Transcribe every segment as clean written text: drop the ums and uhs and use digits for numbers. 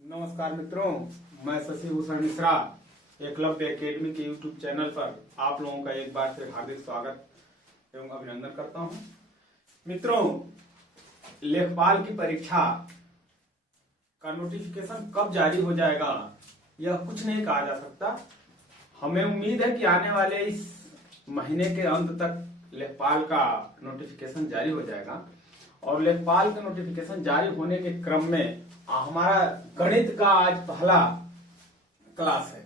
नमस्कार मित्रों, मैं शशि भूषण मिश्रा एकलव्य एकेडमी के यूट्यूब चैनल पर आप लोगों का एक बार फिर हार्दिक स्वागत एवं अभिनंदन करता हूं। मित्रों, लेखपाल की परीक्षा का नोटिफिकेशन कब जारी हो जाएगा यह कुछ नहीं कहा जा सकता। हमें उम्मीद है कि आने वाले इस महीने के अंत तक लेखपाल का नोटिफिकेशन जारी हो जाएगा और लेखपाल का नोटिफिकेशन जारी होने के क्रम में हमारा गणित का आज पहला क्लास है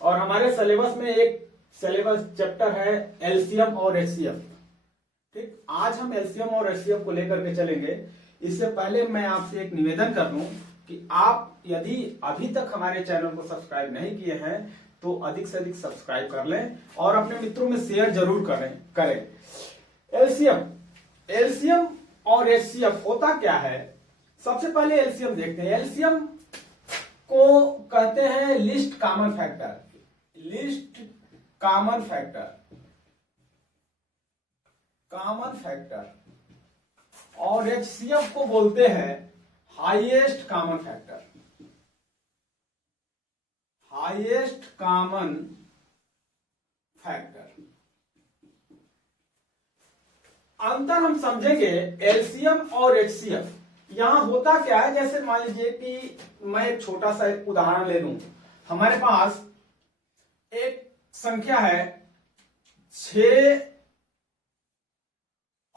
और हमारे सिलेबस में एक सिलेबस चैप्टर है एलसीएम और एचसीएफ। ठीक, आज हम एलसीएम और एचसीएफ को लेकर के चलेंगे। इससे पहले मैं आपसे एक निवेदन कर दूं कि आप यदि अभी तक हमारे चैनल को सब्सक्राइब नहीं किए हैं तो अधिक से अधिक सब्सक्राइब कर लें और अपने मित्रों में शेयर जरूर करें। एलसीएम और एचसीएफ होता क्या है? सबसे पहले एलसीएम देखते हैं। एलसीएम को कहते हैं लिस्ट कॉमन फैक्टर और एचसीएफ को बोलते हैं हाईएस्ट कॉमन फैक्टर। अंतर हम समझेंगे एलसीएम और एचसीएफ। यहां होता क्या है, जैसे मान लीजिए कि मैं एक छोटा सा एक उदाहरण ले लूं। हमारे पास एक संख्या है 6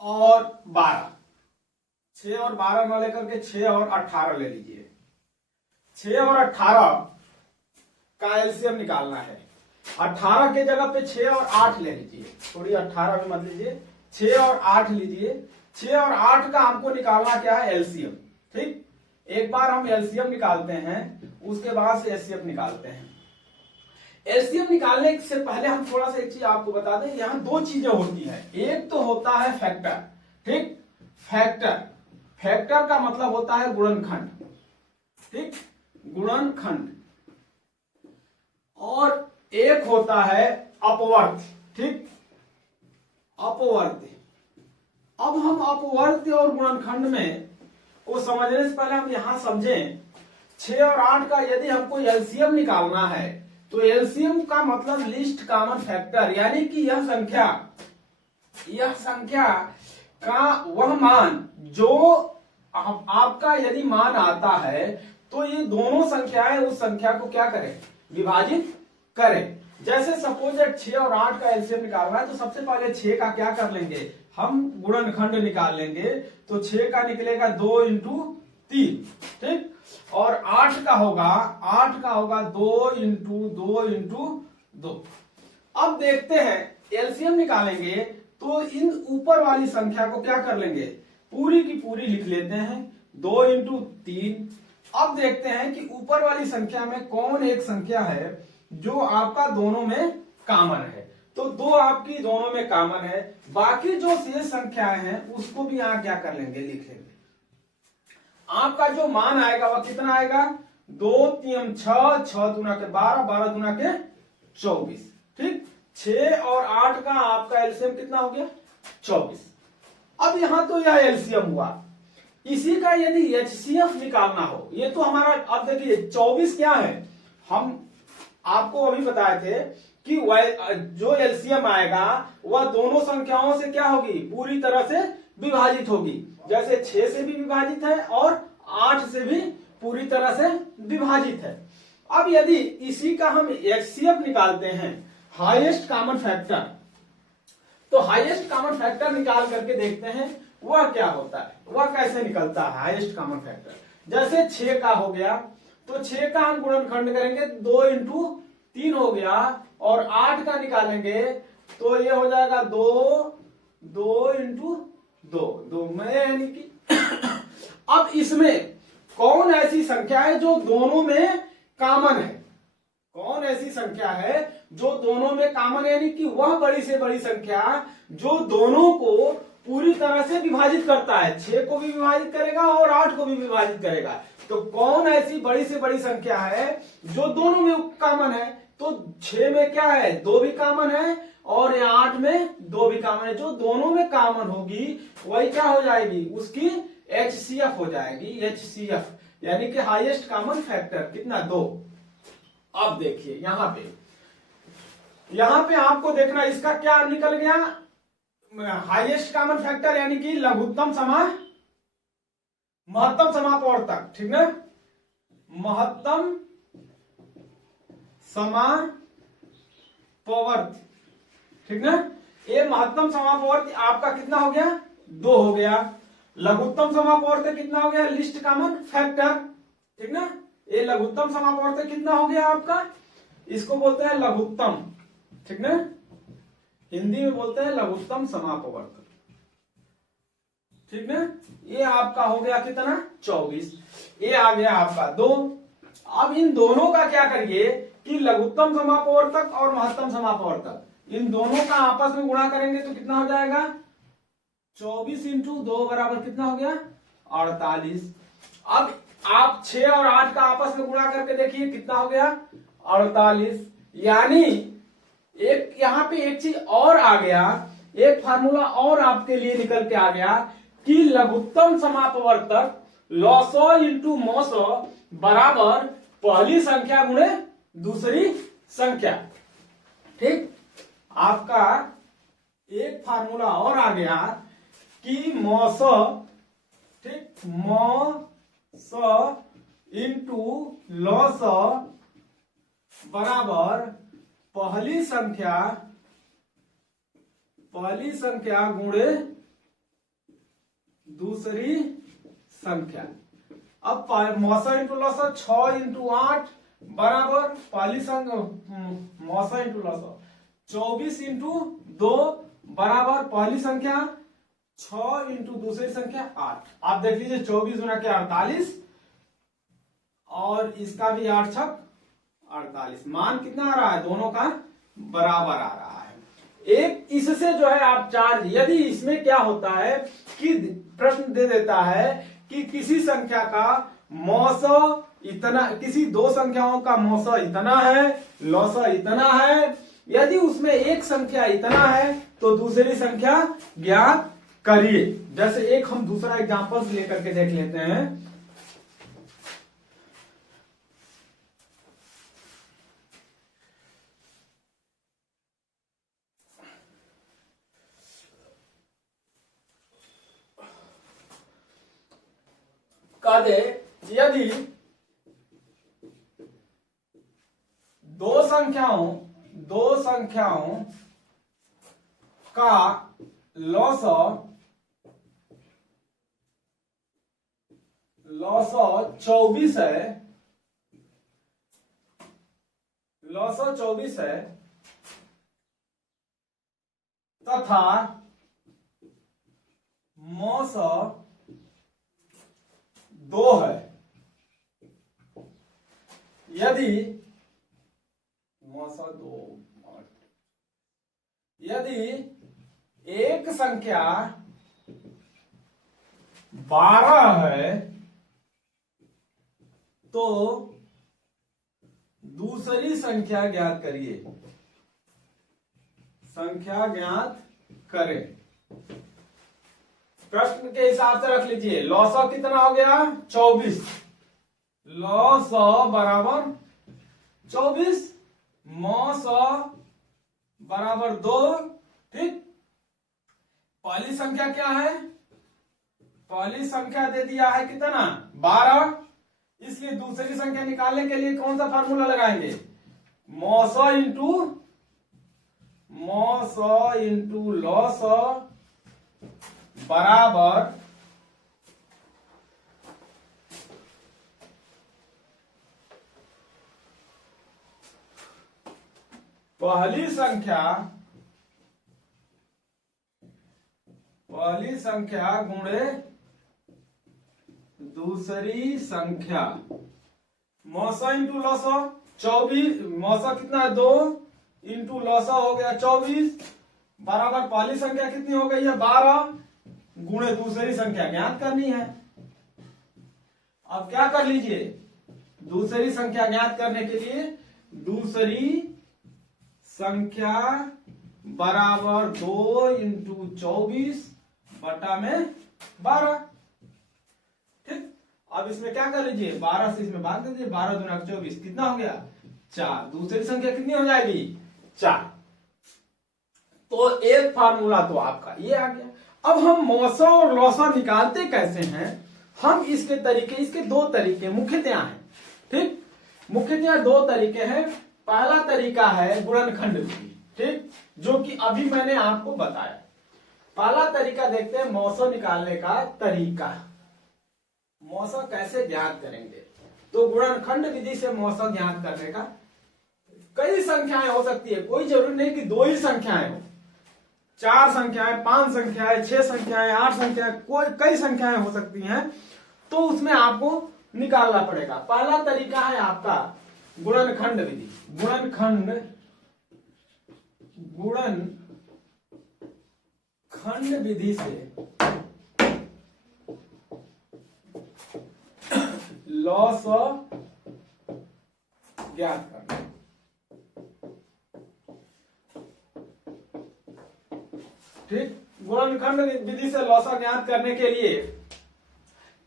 और 12। 6 और 12 न लेकर के 6 और 18 ले लीजिए। 6 और 18 का एलसीएम निकालना है। 18 के जगह पे 6 और 8 ले लीजिए, थोड़ी 18 भी मत लीजिए, 6 और 8 लीजिए। 6 और 8 का हमको निकालना क्या है? एलसीएम। ठीक, एक बार हम एलसीएम निकालते हैं, उसके बाद से एचसीएफ निकालते हैं। एलसीएम निकालने से पहले हम थोड़ा सा एक चीज आपको बता दें। यहां दो चीजें होती है। एक तो होता है फैक्टर। ठीक, फैक्टर का मतलब होता है गुणनखंड। ठीक, गुणनखंड। और एक होता है अपवर्त। ठीक, अपवर्त। अब हम अपवर्त और गुणनखंड में को समझने से पहले हम यहां समझें 6 और 8 का यदि हमको एलसीएम निकालना है तो एलसीएम का मतलब लिस्ट कॉमन फैक्टर, यानी कि यह संख्या का वह मान जो आपका यदि मान आता है तो ये दोनों संख्याएं उस संख्या को क्या करें? विभाजित करें। जैसे सपोज 6 और 8 का एलसीएम निकालना है तो सबसे पहले 6 का क्या कर लेंगे? हम गुणनखंड निकाल लेंगे। तो 6 का निकलेगा 2 इंटू 3। ठीक, और 8 का होगा 2 इंटू 2 इंटू 2। अब देखते हैं एलसीएम निकालेंगे तो इन ऊपर वाली संख्या को क्या कर लेंगे? पूरी की पूरी लिख लेते हैं, 2 इंटू 3। अब देखते हैं कि ऊपर वाली संख्या में कौन एक संख्या है जो आपका दोनों में कॉमन है। तो 2 आपकी दोनों में कॉमन है। बाकी जो शेष संख्याएं हैं उसको भी यहां क्या कर लेंगे? लिख लेंगे। आपका जो मान आएगा वह कितना आएगा? 2 3 6, 6 दूना के 12, 12 दूना के 24। ठीक, 6 और 8 का आपका एलसीएम कितना हो गया? 24। अब यहां तो यह एलसीएम हुआ। इसी का यदि एचसीएफ निकालना हो, ये तो हमारा, अब देखिए 24 क्या है, हम आपको अभी बताए थे कि जो एलसीएम आएगा वह दोनों संख्याओं से क्या होगी? पूरी तरह से विभाजित होगी। जैसे 6 से भी विभाजित है और 8 से भी पूरी तरह से विभाजित है। अब यदि इसी का हम एचसीएफ निकालते हैं, हाईएस्ट कॉमन फैक्टर, तो हाईएस्ट कॉमन फैक्टर निकाल करके देखते हैं वह क्या होता है, वह कैसे निकलता है हाईएस्ट कॉमन फैक्टर। जैसे 6 का हो गया तो 6 का हम गुणनखंड करेंगे, 2 इंटू 3 हो गया, और 8 का निकालेंगे तो ये हो जाएगा 2 इंटू 2 में, यानी कि अब इसमें कौन ऐसी संख्या है जो दोनों में कॉमन है? कौन ऐसी संख्या है जो दोनों में कॉमन है, यानी कि वह बड़ी से बड़ी संख्या जो दोनों को पूरी तरह से विभाजित करता है। 6 को भी विभाजित करेगा और 8 को भी विभाजित करेगा। तो कौन ऐसी बड़ी से बड़ी संख्या है जो दोनों में कॉमन है? तो 6 में क्या है? 2 भी कॉमन है और 8 में 2 भी कॉमन है। जो दोनों में कॉमन होगी वही क्या हो जाएगी? उसकी एचसीएफ हो जाएगी। एचसीएफ यानी कि हाईएस्ट कॉमन फैक्टर कितना, 2। अब देखिए यहां पे आपको देखना इसका क्या निकल गया, हाईएस्ट कॉमन फैक्टर यानी कि लघुत्तम महत्तम समापवर्तक, ठीक ना, महत्तम समापवर्ती, ठीक ना। ये महत्तम समापवर्ती आपका कितना हो गया, 2 हो गया। लघुत्तम समापवर्तक कितना हो गया, लिस्ट कॉमन फैक्टर, ठीक ना। ये लघुत्तम समापवर्तक कितना हो गया आपका, इसको बोलते हैं लघुत्तम, ठीक ना, हिंदी में बोलते हैं लघुत्तम समापवर्तक, ठीक ना। ये आपका हो गया कितना, 24। ये आ गया आपका 2। अब इन दोनों का क्या करिए कि लघुत्तम समापवर्तक और महत्तम समापवर्तक इन दोनों का आपस में गुणा करेंगे तो कितना हो जाएगा, 24 इंटू 2 बराबर कितना हो गया, 48। अब आप 6 और 8 का आपस में गुणा करके देखिए कितना हो गया, 48। यानी एक यहां पे एक चीज और आ गया, एक फार्मूला और आपके लिए निकल के आ गया कि लघुत्तम समापवर्तक लॉसो इंटू मौसो बराबर पहली संख्या गुणे दूसरी संख्या, ठीक। आपका एक फार्मूला और आ गया कि मौसो, ठीक, मौसो इंटू लॉसो बराबर पहली संख्या गुणे दूसरी संख्या। अब मौसा इंटू लौसा 6 इंटू 8 बराबर पहली संख्या, मौसा इंटू लौसा 24 इंटू 2 बराबर पहली संख्या 6 इंटू दूसरी संख्या 8। आप देख लीजिए 24 गुना के 48 और इसका भी 8 छक 48। मान कितना आ रहा है, दोनों का बराबर आ रहा है। एक इससे जो है आप चार्ज, यदि इसमें क्या होता है कि प्रश्न दे देता है कि किसी संख्या का मौसो इतना, किसी दो संख्याओं का मौसो इतना है, लौसो इतना है, यदि उसमें एक संख्या इतना है तो दूसरी संख्या ज्ञात करिए। जैसे एक हम दूसरा एग्जांपल लेकर के देख लेते हैं। कहे यदि दो संख्याओं का लॉसो 24 है, लॉसो 24 है तथा मौसो 2 है। यदि मौसो 2, यदि एक संख्या 12 है तो दूसरी संख्या ज्ञात करिए, संख्या ज्ञात करें। प्रश्न के हिसाब से रख लीजिए। लॉसो कितना हो गया, 24, लॉसो बराबर 24, मौसो बराबर 2, ठीक। पहली संख्या क्या है, पहली संख्या दे दिया है कितना, 12, इसलिए दूसरी संख्या निकालने के लिए कौन सा फार्मूला लगाएंगे, मौसो इंटू लॉसो बराबर पहली संख्या गुणे दूसरी संख्या। मौसो इंटू लॉसो 24, मौसो कितना है 2 इंटू लॉसो हो गया 24 बराबर पहली संख्या कितनी हो गई है 12 गुणे दूसरी संख्या ज्ञात करनी है। अब क्या कर लीजिए, दूसरी संख्या ज्ञात करने के लिए दूसरी संख्या बराबर 2 इंटू 24 बटा में 12, ठीक। अब इसमें क्या कर लीजिए, 12 से इसमें भाग दीजिए, 12 दूना 24, कितना हो गया 4। दूसरी संख्या कितनी हो जाएगी 4। तो एक फार्मूला तो आपका ये आ गया। अब हम मौसा और लौसा निकालते कैसे हैं, हम इसके तरीके, इसके दो तरीके मुख्यतया हैं। ठीक, मुख्यतया दो तरीके हैं। पहला तरीका है गुणनखंड विधि, ठीक, जो कि अभी मैंने आपको बताया। पहला तरीका देखते हैं मौसा निकालने का तरीका। मौसा कैसे ज्ञात करेंगे, तो गुणनखंड विधि से मौसा ज्ञात करने का कई संख्याएं हो सकती है, कोई जरूरी नहीं कि दो ही संख्याएं हो, 4 संख्याएं, 5 संख्याएं, 6 संख्याएं, 8 संख्याएं, कोई कई संख्याएं हो सकती हैं। तो उसमें आपको निकालना पड़ेगा। पहला तरीका है आपका गुणनखंड विधि। गुणनखंड विधि से लॉस ज्ञात करना। ठीक, गुणनखंड विधि से लॉसा ज्ञात करने के लिए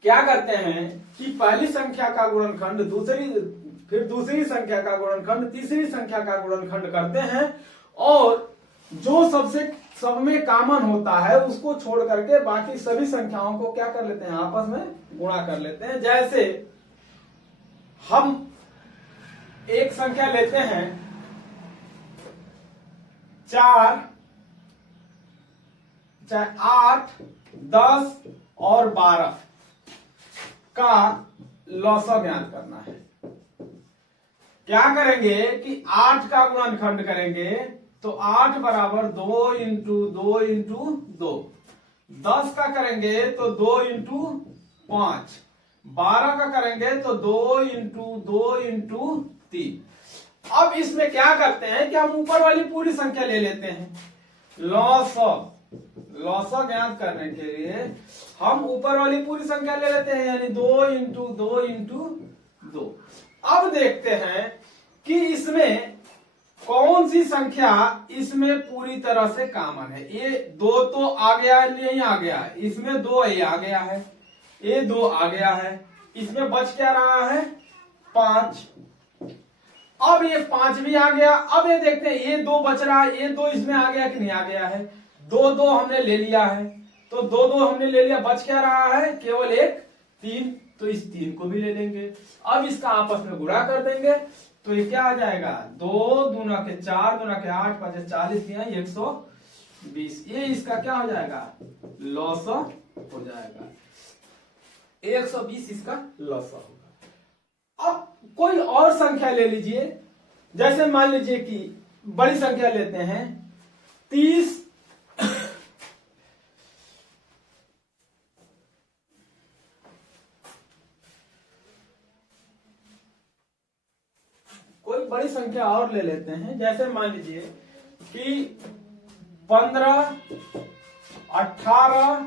क्या करते हैं कि पहली संख्या का गुणनखंड, फिर दूसरी संख्या का गुणनखंड, तीसरी संख्या का गुणनखंड करते हैं, और जो सब में कॉमन होता है उसको छोड़ करके बाकी सभी संख्याओं को क्या कर लेते हैं, आपस में गुणा कर लेते हैं। जैसे हम एक संख्या लेते हैं 4, चाहे 8, 10 और 12 का लॉसा ज्ञात करना है। क्या करेंगे कि 8 का गुणनखंड करेंगे तो 8 बराबर 2 इंटू 2 इंटू 2। 10 का करेंगे तो 2 इंटू 5। 12 का करेंगे तो 2 इंटू 2 इंटू 3। अब इसमें क्या करते हैं कि हम ऊपर वाली पूरी संख्या ले लेते हैं। लॉसा ज्ञात करने के लिए हम ऊपर वाली पूरी संख्या ले लेते हैं, यानी 2 इंटू 2 इंटू 2। अब देखते हैं कि इसमें कौन सी संख्या इसमें पूरी तरह से कॉमन है। ये 2 तो आ गया, नहीं आ गया, इसमें 2 ये आ गया है, ये 2 आ गया है, इसमें बच क्या रहा है 5। अब ये 5 भी आ गया। अब ये देखते हैं ये 2 बच रहा है, ये 2 इसमें आ गया कि नहीं आ गया है। 2 हमने ले लिया है, तो 2 हमने ले लिया, बच क्या रहा है केवल एक 3, तो इस 3 को भी ले लेंगे। अब इसका आपस में गुणा कर देंगे तो ये क्या आ जाएगा, 2 दूना के 4 दूना के 8 5 40 120। ये इसका क्या हो जाएगा, लॉसा हो जाएगा। 120 इसका लॉसा होगा। अब कोई और संख्या ले लीजिए, जैसे मान लीजिए कि बड़ी संख्या लेते हैं 30। कोई बड़ी संख्या और ले लेते हैं, जैसे मान लीजिए कि 15, 18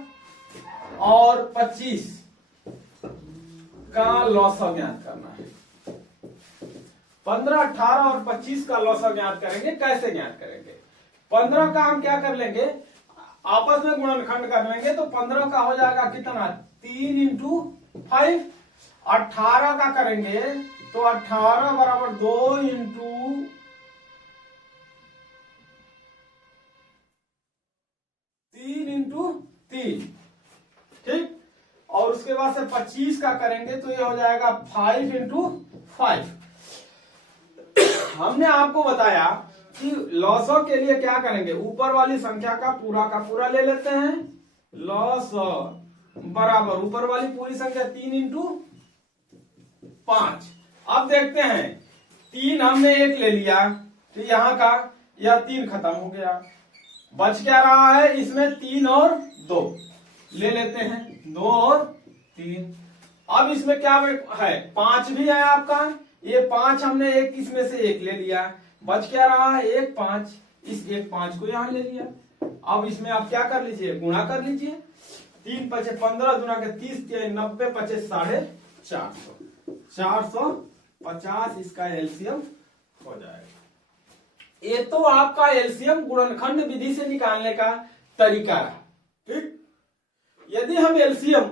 और 25 का लॉसा ज्ञात करना है। 15, 18 और 25 का लॉसा ज्ञात करेंगे। कैसे ज्ञात करेंगे, 15 का हम क्या कर लेंगे, आपस में गुणनखंड कर लेंगे, तो 15 का हो जाएगा कितना 3 इंटू 5। 18 का करेंगे तो 18 बराबर 2 इंटू 3 इंटू 3। ठीक, और उसके बाद से 25 का करेंगे तो ये हो जाएगा 5 इंटू 5। हमने आपको बताया कि लॉसा के लिए क्या करेंगे, ऊपर वाली संख्या का पूरा ले लेते हैं। लॉसा बराबर ऊपर वाली पूरी संख्या 3 इंटू 5। अब देखते हैं 3 हमने 1 ले लिया, तो यहां का यह 3 खत्म हो गया, बच क्या रहा है इसमें 3 और 2 ले लेते हैं, 2 और 3। अब इसमें क्या है 5 भी है आपका, ये 5 हमने एक इसमें से 1 ले लिया, बच क्या रहा है 1 5। इस 1 5 को यहां ले लिया। अब इसमें आप क्या कर लीजिए, गुणा कर लीजिए। 3 5 15 दूना के 30 90 25 450। 450 इसका एलसीएम हो जाएगा। ये तो आपका एलसीएम गुणनखंड विधि से निकालने का तरीका है। ठीक, यदि हम एलसीएम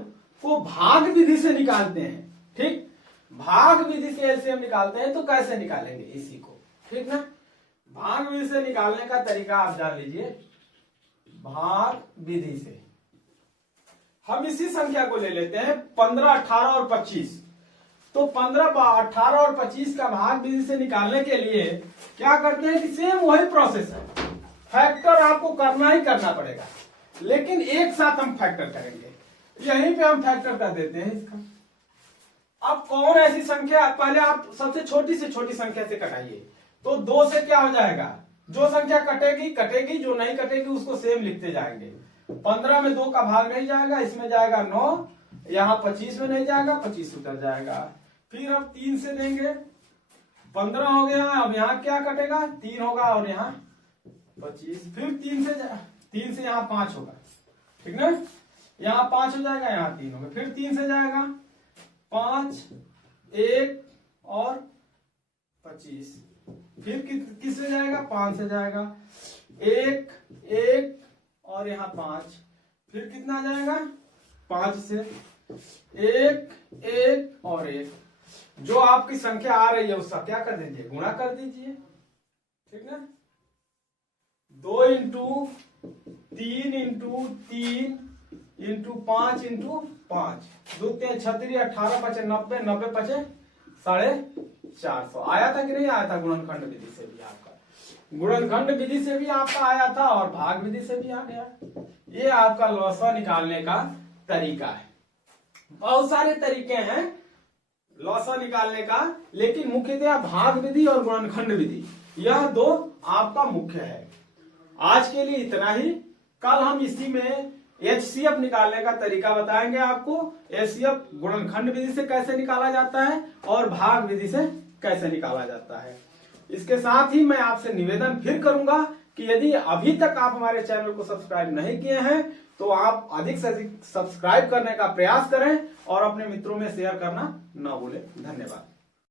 को भाग विधि से निकालते हैं, ठीक, भाग विधि से एलसीएम निकालते हैं, तो कैसे निकालेंगे इसी को, ठीक ना। भाग विधि से निकालने का तरीका आप जान लीजिए। भाग विधि से हम इसी संख्या को ले लेते हैं 15, 18 और 25। तो 15, 18 और 25 का भाग विधि से निकालने के लिए क्या करते हैं कि सेम वही प्रोसेस है, फैक्टर आपको करना ही करना पड़ेगा, लेकिन एक साथ हम फैक्टर करेंगे। यहीं पे हम फैक्टर कर देते हैं इसका। अब कौन ऐसी संख्या, पहले आप सबसे छोटी से छोटी संख्या से कटाइए। तो 2 से क्या हो जाएगा, जो संख्या कटेगी कटेगी, जो नहीं कटेगी उसको सेम लिखते जाएंगे। 15 में 2 का भाग नहीं जाएगा, इसमें जाएगा 9, यहाँ 25 में नहीं जाएगा, 25 उतर जाएगा। फिर हम 3 से देंगे, 15 हो गया। अब यहाँ क्या कटेगा, 3 होगा और यहाँ 25। फिर 3 से यहाँ 5 होगा, ठीक ना, यहाँ 5 हो जाएगा, यहाँ 3 होगा। फिर 3 से जाएगा 5, 1 और 25। फिर किससे जाएगा, 5 से जाएगा, 1, 1 और यहाँ 5। फिर कितना जाएगा, 5 से 1, 1 और 1। जो आपकी संख्या आ रही है उसका क्या कर दीजिए, गुणा कर दीजिए, ठीक ना। 2 इंटू 3 इंटू 3 इंटू 5 इंटू 5, 2 3 36, 18 5 90, 90 5 450। आया था कि नहीं आया था, गुणनखंड विधि से भी आपका, गुणनखंड विधि से भी आपका आया था और भाग विधि से भी आ गया। ये आपका लॉसा निकालने का तरीका है। बहुत सारे तरीके हैं लॉसा निकालने का, लेकिन मुख्यतः भाग विधि और गुणनखंड विधि, यह 2 आपका मुख्य है। आज के लिए इतना ही। कल हम इसी में एचसीएफ निकालने का तरीका बताएंगे आपको। एचसीएफ गुणनखंड विधि से कैसे निकाला जाता है और भाग विधि से कैसे निकाला जाता है। इसके साथ ही मैं आपसे निवेदन फिर करूंगा कि यदि अभी तक आप हमारे चैनल को सब्सक्राइब नहीं किए हैं तो आप अधिक से अधिक सब्सक्राइब करने का प्रयास करें और अपने मित्रों में शेयर करना न भूलें। धन्यवाद।